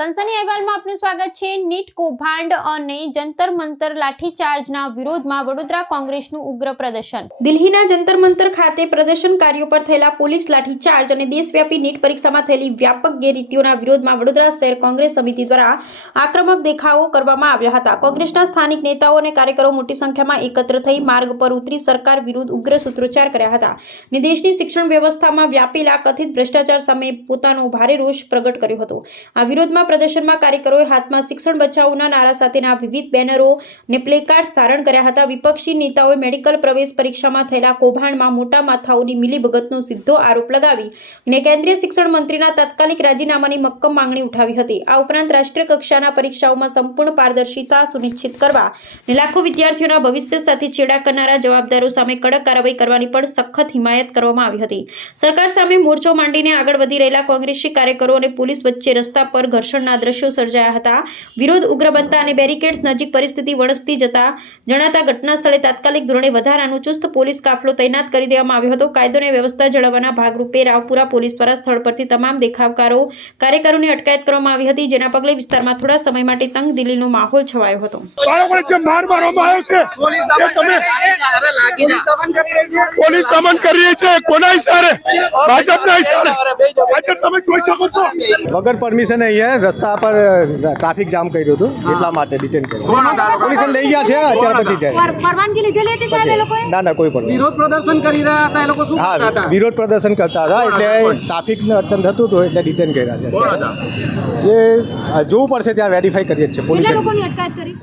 સનસની અહેવાલમાં આપનું સ્વાગત છે। નીટ કૌભાંડ અને જંતર મંતર લાઠીચાર્જના વિરોધમાં વડોદરા કોંગ્રેસનું ઉગ્ર પ્રદર્શન। દિલ્હીના જંતર મંતર ખાતે પ્રદર્શનકારીઓ પર થયેલા પોલીસ લાઠીચાર્જ અને દેશવ્યાપી નીટ પરીક્ષામાં થયેલી વ્યાપક ગેરરીતિઓના વિરોધમાં વડોદરા શહેર કોંગ્રેસ સમિતિ દ્વારા આક્રમક દેખાવો કરવામાં આવ્યા હતા। કોંગ્રેસના સ્થાનિક નેતાઓ અને કાર્યકરો મોટી સંખ્યામાં એકત્ર થઈ માર્ગ પર ઉતરી સરકાર વિરુદ્ધ ઉગ્ર સૂત્રોચ્ચાર કર્યા હતા અને દેશની શિક્ષણ વ્યવસ્થામાં વ્યાપેલા કથિત ભ્રષ્ટાચાર સામે પોતાનો ભારે રોષ પ્રગટ કર્યો હતો। આ વિરોધમાં પ્રદર્શનમાં કાર્યકરોએ હાથમાં શિક્ષણ બચાવોના નારા સાથેના વિવિધ બેનરો અને પ્લેકાર્ડ્સ ધારણ કર્યા હતા। વિપક્ષી નેતાઓએ મેડિકલ પ્રવેશ પરીક્ષામાં થયેલા કૌભાંડમાં મોટા માથાઓની મિલીભગતનો સીધો આરોપ લગાવી અને કેન્દ્રીય શિક્ષણ મંત્રીના તાત્કાલિક રાજીનામાની મક્કમ માંગણી ઉઠાવી હતી। આ ઉપરાંત રાષ્ટ્રીય કક્ષાના પરીક્ષાઓમાં સંપૂર્ણ પારદર્શિતા સુનિશ્ચિત કરવા અને લાખો વિદ્યાર્થીઓના ભવિષ્ય સાથે છેડા કરનારા જવાબદારો સામે કડક કાર્યવાહી કરવાની પણ સખત હિમાયત કરવામાં આવી હતી। સરકાર સામે મોરચો માંડીને આગળ વધી રહેલા કોંગ્રેસી કાર્યકરો અને પોલીસ વચ્ચે રસ્તા પર ઘર્ષણના દ્રશ્યો સર્જાયા હતા। વિરોધ ઉગ્ર બનતા અને બેરિકેડ્સ નજીક પરિસ્થિતિ વણસતી જણાતા ઘટના સ્થળે તાત્કાલિક ધોરણે વધારાનું ચુસ્ત પોલીસ કાફલો તૈનાત કરી દેવામાં આવ્યો હતો। કાયદો અને વ્યવસ્થા જાળવવાના ભાગરૂપે રાવપુરા પોલીસ દ્વારા સ્થળ પરથી તમામ દેખાવકારો કાર્યકરોની અટકાયત કરવામાં આવી હતી, જેના પગલે વિસ્તારમાં થોડા સમય માટે તંગદિલીનો માહોલ છવાયો હતો। પોલીસ દમન કરી રહી છે, કોના ઇશારે? ભાજપના ઇશારે। આજે તમે જોઈ શકો છો વગર પરમિશન અહીંયા રસ્તા પર ટ્રાફિક જામ કર્યું હતું, એટલા માટે ડિટેન કર્યું। પોલીસ લઈ ગયા છે, અત્યારે પછી જાય। પરવાનગી લીધેલી હતી સાહેબ એ લોકોએ? ના કોઈ પણ વિરોધ પ્રદર્શન કરી રહ્યા હતા એ લોકો શું કરતા હતા? વિરોધ પ્રદર્શન કરતા હતા, એટલે ટ્રાફિકને અડચણ થતું હતું એટલે ડિટેન કર્યા છે। એ જોવું પડશે, ત્યાં વેરીફાઈ કરીએ છીએ પોલીસ। કેટલા લોકોની અટકાયત કરી?